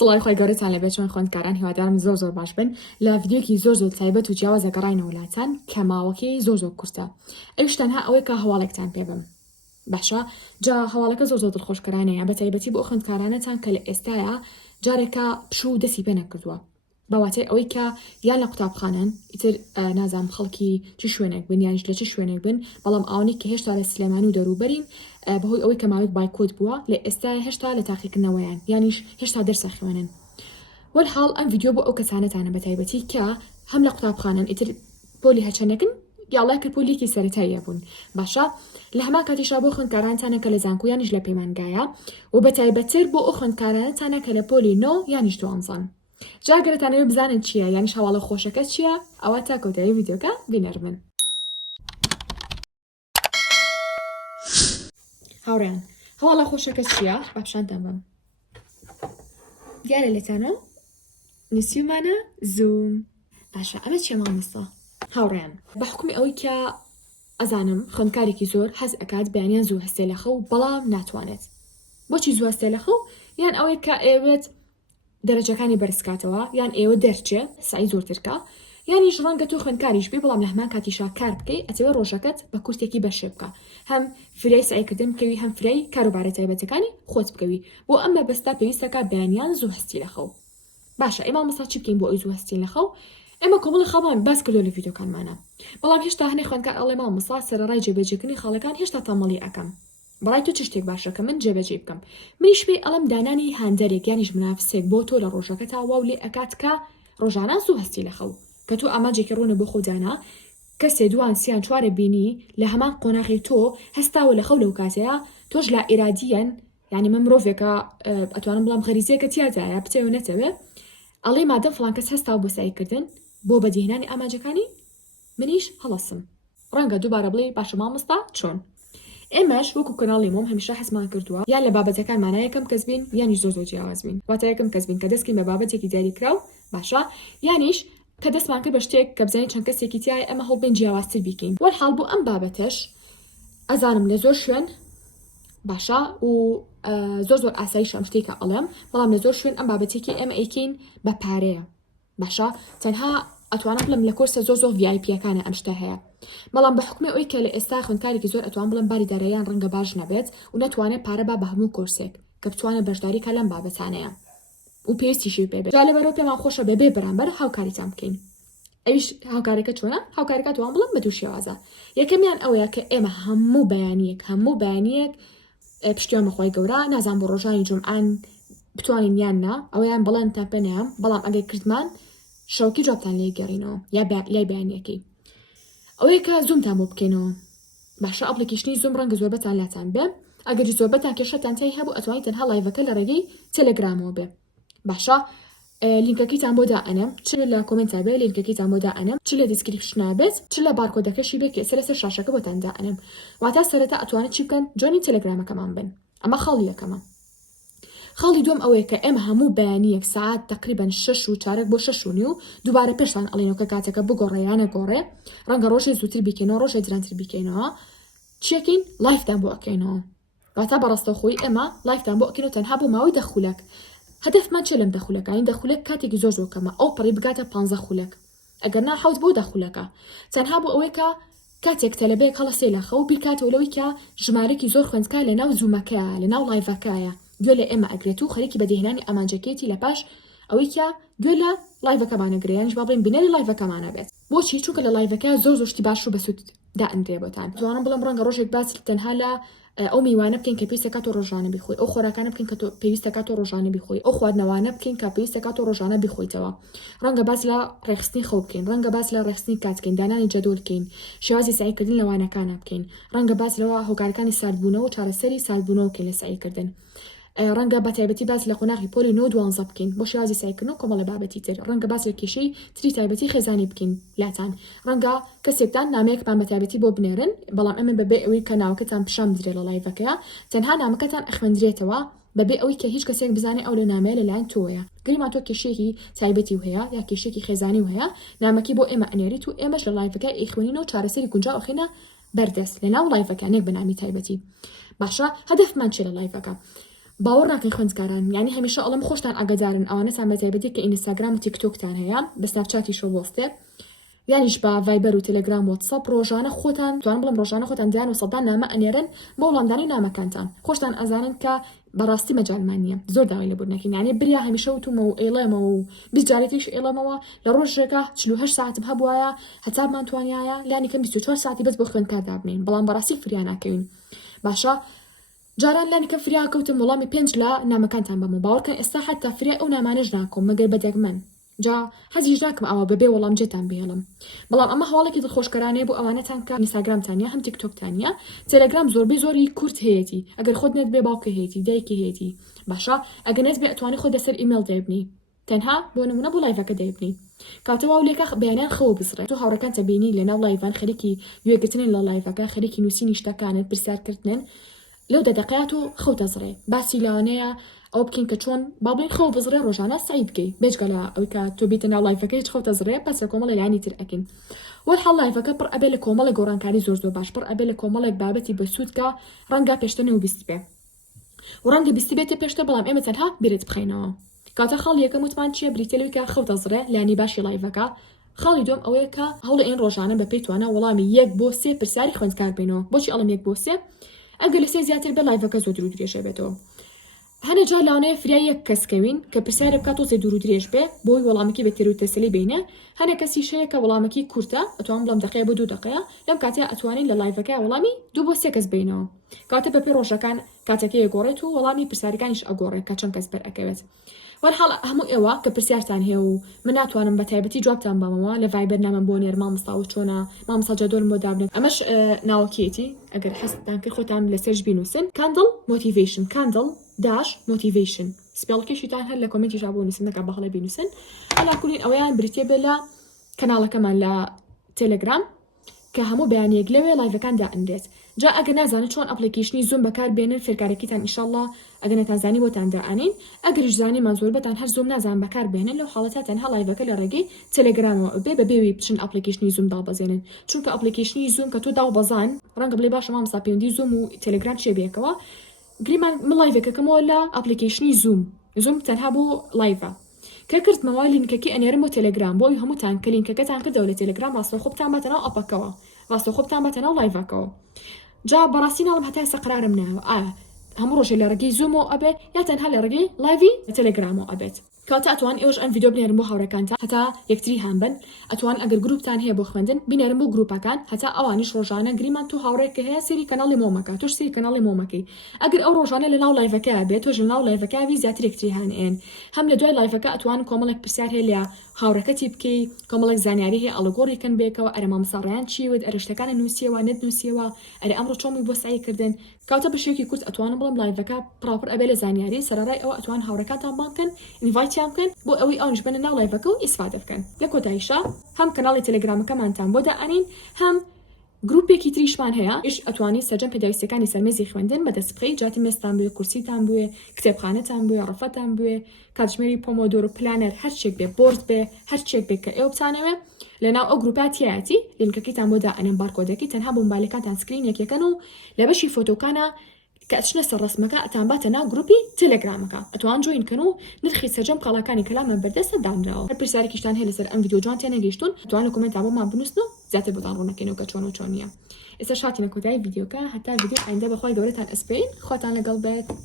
سڵای خۆی گەورەتان لەبێت چۆن خوێندکاران هیوادارم زۆر باش بن لە ڤیدیۆکی زۆر تایبەت و جیاوازە گەڕاینەوە وڵاتان کە ماوەکەی زۆر کورتە. ئەویش تەنها ئەوەی کە هەواڵێکتان پێ بم. باشە جا هەواڵەکە زۆر دڵخۆشکرانەیە بە تایبەتی بۆ خوێندکارانەتان کە لە ئێستاە جارێکە پشوو دەسی پێ نەکردووە. بەواتای ئەوەی کە یان لە قوتابخانەن ئیتر نازام خەڵکی چ شوێنێک بن یانش لە چ شوێنێک بن بەڵام ئەوانی کە هێشتا لە سلێمان و دەروبەرین بەهۆی ئەوەی کە ماوەیەک بایکۆت بووە لە ئێستا هێشتا لە تاقیکردنەوەیان یانیش هێشتا دەرسە خوێنن. وەرحاڵ ئەم ڤیدیۆ بۆ ئەو کەسانەتانە بە تایبەتی کە هەم لە قوتابخانەن ئیتر پۆلی هەچەنەکن یاڵای کرد پۆلیەکی سەرەتاییە بوون. باشە لە هەمان کاتیشا بۆ خوێندکارانتانە کە لە زانکۆ یانیش لە پەیمانگایە و بە تایبەتتر بۆ ئەو خوێندکارانتانە کە لە پۆلی 9 یانیش 12. جاگەرەتانەوە بزانن چییە یانیش هەواڵە خۆشەکە چییە ئەوە تا کەوتایی ڤیدیۆکە بینەرمن. هاوڕێیان هەواڵە خۆشەکە چییە؟ باشانتان بم. دیارە لێتانە؟ نووسیمانە زووم. باشە ئەمە چێ مامۆستا؟ هاوڕێیان بە حکومی ئەوەی کە ئەزانم خوێندکارێکی زۆر حەز ئەکات بەیانیان زوو هەستێ لە خەو بەڵام ناتوانێت. بۆچی زوو هەستێ لە خەو؟ یان ئەوەی کە ئێوێت دەرەجەکانی بەرزکاتەوە یان ئێوە دەرچێ سعی زۆرترکە یانیش ڕەنگە تۆ خوێندکاریش بێ بەڵام لە هەمان کاتیشا کار بکەی ئەتەوێ ڕۆژەکەت بە کورتێکی بەشێ بکە هەم فرای سعیکردن بکەوی هەم فرای کاروبارە تایبەتەکانی خۆت بکەوی بۆ ئەم مەبەستا پێویستەکە بەیانیان زوو هەستی لە خەو. باشە ئێمە مەسا چی بکەین بۆ ئەوی زوو هەستی لە خەو؟ ئێمە کۆمەڵی خەڵمان باس کردو لە ڤیدیۆکانمانە بەڵام هێشتا هەنێ خوێندکار ئەڵێ مامۆستا سەرەڕای جێبەجێکردنی خاڵەکان هێشتا تەمەڵی ئەەکەم. بەڵای تۆ چ شتێک باشە کە من جێبەجێ بکەم. منیش پێی ئەڵم دانانی هاندەرێک یانیش منافسێک بۆ تۆ لە ڕۆژەکە تا واو لێ ئەکات کە ڕۆژانە زوو هەستی لە خەو کە تۆ ئاماجێکی ڕوونە بۆ خۆدانا کەسێ دوان سیان چوارە بینی لە هەمان قۆناغی تۆ هەستاوە لە خەو لەو کاتەیە تۆش لا ئێرادیەن یعنی من مرۆڤێکە ئەتوانم بڵام خەریزەیەکە تیادایە بچێ نەتەوێ ئەڵێ مادەم فڵان کەس هەستاوە بۆ سایکردن بۆ بەدیهێنانی ئاماجەکانی منیش هەڵەسم ڕەنگە دووبارە بڵێ باشە مامۆستا چۆن. ئێمەش وەکو کەناڵی مۆم هەمیشە حەزمان کردووە یان لە بابەتەکانمانە یەکەم کەس بین یانیش زۆر جیاواز بین واتە یەکەم کەس بین کە دەستکەین بە بابەتێکی دیاریکراو باشە یانیش کە دەستمان کرد بە شتێک کە بزانین چەند کەسێکی تایە ئەمە هەڵبێن جیاوازتر بیکەین. وەرحاڵ بۆ ئەم بابەتەش ئەزانم لە زۆر شوێن باشە و زۆر ئاساییش ئەم شتێکە ئەڵێم بەڵام لە زۆر شوێن ئەم بابەتێکی ئێمە ئەیکەین بە پارەیە باشە تەنها ئەتوانم بڵم لە کورسە زۆر ڤیایپیەکانە ئەم شتە هەیە بەڵام بە حکومی ئەوەی کە لە ئێستا خوێندکارێکی زۆر ئەتوان بڵم باری داراییان ڕەنگە باش نەبێت و نەتوانێت پارە بە هەموو کورسێک کە بتوانێت بەشداری کە لەم بابەتانەیە و پێویستیشی پێبێت. جا لەبەرەوە پێمان خۆشە بەبێ بەرامبەر هاوکاریتان بکەین. ئەویش هاوکارێکە چۆنە؟ هاوکارەکە توان بڵم بە دوو شێوازە. یەکەمیان ئەوەیە کە ئێمە هەموو بەیانیەک پشتیوانمە خۆی گەورە نازان بۆ ڕۆژانی جومعان بتوانین یان نا ئەویان بڵێن تا پێنیام بەڵام ئەگەر کردمان شەوکی جوابتان لێ گەڕینەوە یا لای بەیانیەکەی ئەوەیە کە زوومتان بۆ بکەینەوە باشە ئەپلیکیشنی زوم ڕەنگە زۆربەتان لاتان بێ ئەگەری زۆربەتان کێشەتان تای هەبوو ئەتوانیت تەنها لایڤەکە لە ڕێگەی تەلەگرامەوە بێ باشە لینکەکەیتان بۆ دائەنێم چ لە کۆمنتە بێ لینکەکەیتان بۆ دائەنێم چ لە دیسکریپشنە بێت چ لە بارکۆدەکەشی بێ کە سەر شاشەکە بۆتان دائەنێم واتە سەرەتا ئەتوانێت چی بکەن جۆنی تەلەگرامەکەمان بن. ئەمە خاڵی یەکەمە. خاڵی دوم ئەوەیە کە ئێمە هەموو بەیانیەک ساعت تقریبان 6 و چارەک بۆ 6 و نیو دووبارە پێشتان ئەڵێنەوە کە کاتێکە بگۆڕێیانە گۆڕێ ڕەنگە ڕۆژێ زووتر بیکەینەوە ڕۆژێ درانتر بیکەینەوە چیەکەین لایفتان بۆ ئەکەینەوە واتە بەڕاستەوخۆی ئێمە لایفتان بۆ ئەکەینەوە تەنها بۆ ماوەی دەخولەک. هەدەفمان چێ لەم دەخولەکانی دەخولەک کاتێکی زۆر کەمە ئەو پڕی بگاتە 15 خولەک ئەگەر ناحوت بۆ دەخولەکە تەنها بۆ ئەوەی کە کاتێک تەلەبەیەک هەڵەسێ لە خەو بیکاتەوە لەوەی کە ژمارەی زۆر خوێندکار لە ناو زوومەکەیە لە ناو لایڤەکەیە گوێ لە ئێمە ئەگرێت و خەریکی بەدیهێنانی ئامانجەکەیەتی لە پاش ئەوەی کە گوێ لە لایڤەکەمانەگرێنش با بڵێن بنەری لایڤەکەمانە بێت. بۆچی چونکە لە لایڤەکە زۆر شتی باش و بەسوود دائەنرێ بۆتان. توانم بڵم ڕەنگە ڕۆژێک باس تەنها لە ئەو میوانە بکەین کە پێویستە کاتۆ ڕۆژانە بیخۆی ئەو خۆراکانە بکەین کە تۆ پێویستە کاتۆ ڕۆژانە بیخۆی ئەو خواردنەوانە بکەین کە پێویستە کاتۆ ڕۆژانە بیخۆیتەوە. ڕەنگە باس لە ڕێخستنی خەو بکەین ڕەنگە باس لە ڕێخستنی کاتکەین دانانی جەدول بکەین شێوازی سعیکردن لەوانەکانە بکەین ڕەنگە باس لەوە هۆکارەکانی ساردبوونەوە و چارەسەری ساردبوونەوە بکەین لە سعیکردن ڕەنگە بە تایبەتی باس لە قۆناغی پۆلی 9-12 بکەین بۆ شێوازی سعیکردن و کۆمەڵە بابەتی تر ڕەنگە باس لە کێشەی تری تایبەتی خێزانی بکەین لاتان ڕەنگە کەسێکتان نامەیەکتان بە تایبەتی بۆ بنێرن بەڵام ئەمە بەبێ ئەوەی کە ناوەکەتان پیشان بدرێت لە لایڤەکەیە تەنها نامەکەتان ئەخوێندرێتەوە بەبێ ئەوەی کە هیچ کەسێک بزانێ ئەو لە نامەیە لەلایەن تۆیە گەریمان تۆ کێشەیەکی تایبەتی و هەیە یا کێشێکی خێزانی و هەیە نامەکی بۆ ئێمە ئەنێریت و ئێمەش لە لایڤەکە ئەیخوێنینەوە چارەسەری گونجاو ئەخێنە بەردەست لە ناو لایڤەکانێک بەنامی تایبەتی. باشە هەدەفمان چێ لە لایڤەکە باوەڕ ناکەین خوێندکاران یعنی هەمیشە ئەڵەم خۆشتان ئاگادارن ئەوانەتان بە تایبەتی کە ئینستاگرام و تیکتۆکتان هەیە بە سناپچاتیشەوە بۆستێ یانیش بە ڤایبەر و تەلەگرام و واتساپ ڕۆژانە خۆتان توانن بڵم ڕۆژانە خۆتان دیان و سەدان نامە ئەنێرن بۆ وڵامدانی نامەکانتان خۆشتان ئەزانن کە بەڕاستی مەجالمان نییە زۆر داوای لەبوورنەکەین یعنی بریا هەمیشە وتومە و ئێڵێمەوە و بیجارێتیش ئێڵەمەوە لە ڕۆژێکە 48 ساعتم هەبوایە هەتابمان توانایە لانی کەم 24 ساعتی بەس بۆ خوێندکار دابنین بەڵام بەڕاستی فریا ناکەوین باشە جاران لانی کە فریا کەوتم وەڵامی 5 لە نامەکانتان بەمە باوەڕکەن ئێستا حتا فریا ئەو نامانەش ناکۆم مەگەر بەدەگمەن جا حەزیش ناکەم ئەوە بەبێ وەڵام جێتان بهێڵم بەڵام ئەمە هەواڵێکی دڵخۆشکەرانەیە بۆ ئەوانەتان کە ئینستاگرامتانە هەم تیکتۆکتانە تەلەگرام زۆربەی زۆری کورت هەیەی ئەگەر خۆت نێت بێ باوکە هەیەی دایکی هەیەی باشە ئەگەر نێت بێ ئەتوانی خۆ دەسەر ئیمێل دەیبنی تەنها بۆ نمونە بۆ لایڤەکە دەیبنی کاتەوە و لێکە بەیانیان خەوە بسڕێت تو هاوڕەکان تەبینی لەناو لایڤان خەریکی گوێگرتنین لە لایڤەکە خەریکی نووسینی شتەکانت پرسیارکردن لەو دەدەقەیات و خەوتەزڕێ باسی لەوانەیە ئەو بکەین کە چۆن بابڵین خەو بزڕێ ڕۆژانە سعی بکەی بێجگە لە ئەوی کە تۆ بیتە ناو لایڤەکە هیچ خەوتەزڕێ پەسە کۆمەڵە لایانی تر ئەکەین وەرحەڵ لایڤەکە پڕ ئەبێ لە کۆمەڵە گۆڕانکاری زۆر باش پڕ ئەبێ لە کۆمەڵێک بابەتی بەسوود کە ڕەنگە پێشتنی و بیست بێ و ڕەنگە بیستی بێتە پێشتە بەڵام ئێمە تەنها بیرت بخەینەوە کاتە خاڵ یەکەم وتمان چییە بریتەلوی کە خەوتەزڕێ لانی باشی لایڤەکە خاڵی دوم ئەوەیە کە هەوڵە ئین ڕۆژانە بە پێی توانە وەڵامی 1 بۆ 3 پرسیاری خوێندکار بینەوە بۆچی ئەڵم 1 بۆ 3 ئەگەر لە 3 زیاتر بە لایڤەکە زۆر دوور و درێژە بێتەوە هەنە جا لاانەیە فریای یەک کەسکەوین کە پرسیارە بکات تۆزێ دوور و درێژ بێ بۆی وەڵامەکی بە تێرو تەسەلی بینە هەنە کەسی شەیە کە وەڵامەکی کورتە ئەتوان بڵم دقەیە بۆ 2 دقەیە لەم کاتەیە ئەتوانین لە لایڤەکە وەڵامی 2 بۆ 3 کەس بینەوە کاتە بەپێ ڕۆژەکان کاتەکەی گۆڕێت و وەڵامی پرسیارەکانیش ئەگۆڕێت کە چەند کەس بەر ئەکەوێت وەرحاڵ هەموو ئێوە کە پرسیارتان هەیە و من ناتوانم بە تایبەتی جوابتان بامەوە لە ڤایبەر نامم بۆ نێر مامۆستا و چۆنە مامۆستا جەدۆڵ بۆ دابنێت ئەمەش ناوەکیەتی ئەگەر حەستان کرد خۆتان لەسەرش بینووسن کاندڵ موتیڤیشن کاندڵ داش موتیڤیشن سپێڵکەشیتان هەر لە کۆمنتیش بۆ نووسنەکە بەهەڵە بینووسن هەلاکولین ئەویان بریتێ بێ لە کەناڵەکەمان لە تێلەگرام کە هەموو بەیانەیەک لەوێ لایڤەکاندا ئەندێت جا ئەگەر نازانێت چۆن ئەپلیکیشنی زوم بەکار بێنن فێرکارێکیتان ئینشاءالله ئەگەر نەتانزانی بۆتان داانین ئەگەریش زانیمان زۆر بەتان هەر زوم نازان بەکار بێنن لەو حاڵەتە تەنها لایڤەکە لە ڕێگەی تەلەگرامەوە بێ بەبێوی بچن ئەپلیکیشنی زوم دابەزێنن چونکە ئەپلیکیشنی زوم کە تۆ داوبەزان ڕەنگە بڵێ باشە مامۆستا پەیوەندی زوم و تەلەگرام چێ بێکەوە گریمان من لایڤەکەکەمەوە لە ئەپلیکیشنی زوم تەنها بۆ لایڤە کە کردمەوە لینکەکی ئەنێرم بۆ تەلەگرام بۆی هەمووتان کە لینکەکەتان کردەوە لە تەلەگرام ڕاستەوخۆبتان بەتەنەوە ئەپەکەوە ڕاستەوخۆبتان بەتەنەوە لایڤەکەەوە جا بەڕاستی ناڵم هەتا ئێستا قرارم ناوە هەموو ڕۆژێ لە ڕێگەی زومەوە ئەبێت یا تەنها لە ڕێگەی لایڤی تەلەگرامەوە ئەبێت کاتە ئەتوان ئێوەش ئەم ڤیدیۆ بنێرن بۆ هاوڕەکانتان هەتا یەکتری هەمبن ئەتوان ئەگەر گروپتان هەیە بۆ خوێندن بینێرن بۆ گروپەکان هەتا ئەوانیش ڕۆژانە گریمان تو هاوڕێکە هەیە سری کەناڵی مۆمەکە توش سری کەناڵی مۆمەکەی ئەگەر ئەو ڕۆژانە لە ناو لایڤەکە بێت تۆژ لە ناو لایڤەکەوی زیاتر یەکتری هەنێن هەم لە دوای لایڤەکە ئەتوان کۆمەڵێک پرسیار هەیە لە هاوڕەکەتی بکەی کۆمەڵێک زانیاری هەیە ئەڵگۆڕیکەن بێکەوە ئەرە مامۆستاڕیان چیوت ئەرشتەکانە نووسیەوە نت نووسیەوە ئەرە ئەمڕۆ چۆمی بۆ سعی کردن کاتە بەشێکی کورت ئەتوانم بڵم لایڤەکە پراپر ئەبێ لە زانیاری سەرڕای ئەوە ئەتوان هاوڕەکانتان بانکەن ئینڤایتیان بکەن بۆ ئەوەی ئەوش بنە ناو لایڤەکە و ئیسفادە بکەن لە کۆتاییشە هەم کەناڵی تەلەگرامەکەمانتان بۆ دائەنین هەم گروپێکی تریشمان هەیە ئیش ئەتوانی سەرجەم پێداویستەکانی سەرمێزی خوێندن بەدەست بخەی جاتی مێستان بوێ کورسیتان بوێ کتێبخانەتان بوێ ڕەفەتان بوێ کاتژمێری پۆمۆدۆر و پلانەر هەرچێک بێ بۆرد بێ هەرچێک بێ کە ئێوە بتانەوێ لەناو ئەو گروپاتیەتی لینکەکەیتان بۆ دائەنێن بارکۆدەکەی تەنها بۆ مۆبایلەکانتان سکرینێکەکەن و لە بەشی فۆتۆکانە کە ئەچنە سەر ڕسمەکە ئەتان باتە ناو گروپی تەلەگرامەکە ئەتوان جۆینکەن و نرخی سەرجەم کاڵەکانی کەلامە بەردەستە دانراوە هەر پرسیارێکیشتان هەیە لەسەر ئەم ڤیدیۆ جوان تێنەگەیشتون ئەتوان لە کۆمنتە بۆمان بنووسن و زیاتر بۆتان ڕوونەکەینەوە کە چۆن و چۆن نییە ئێستا شاتینە کۆتایی ڤیدیۆکە هەتا ڤیدیۆ ئایندا بەخوای گەورەتان ئەسپێین خۆتان لەگەڵ بێت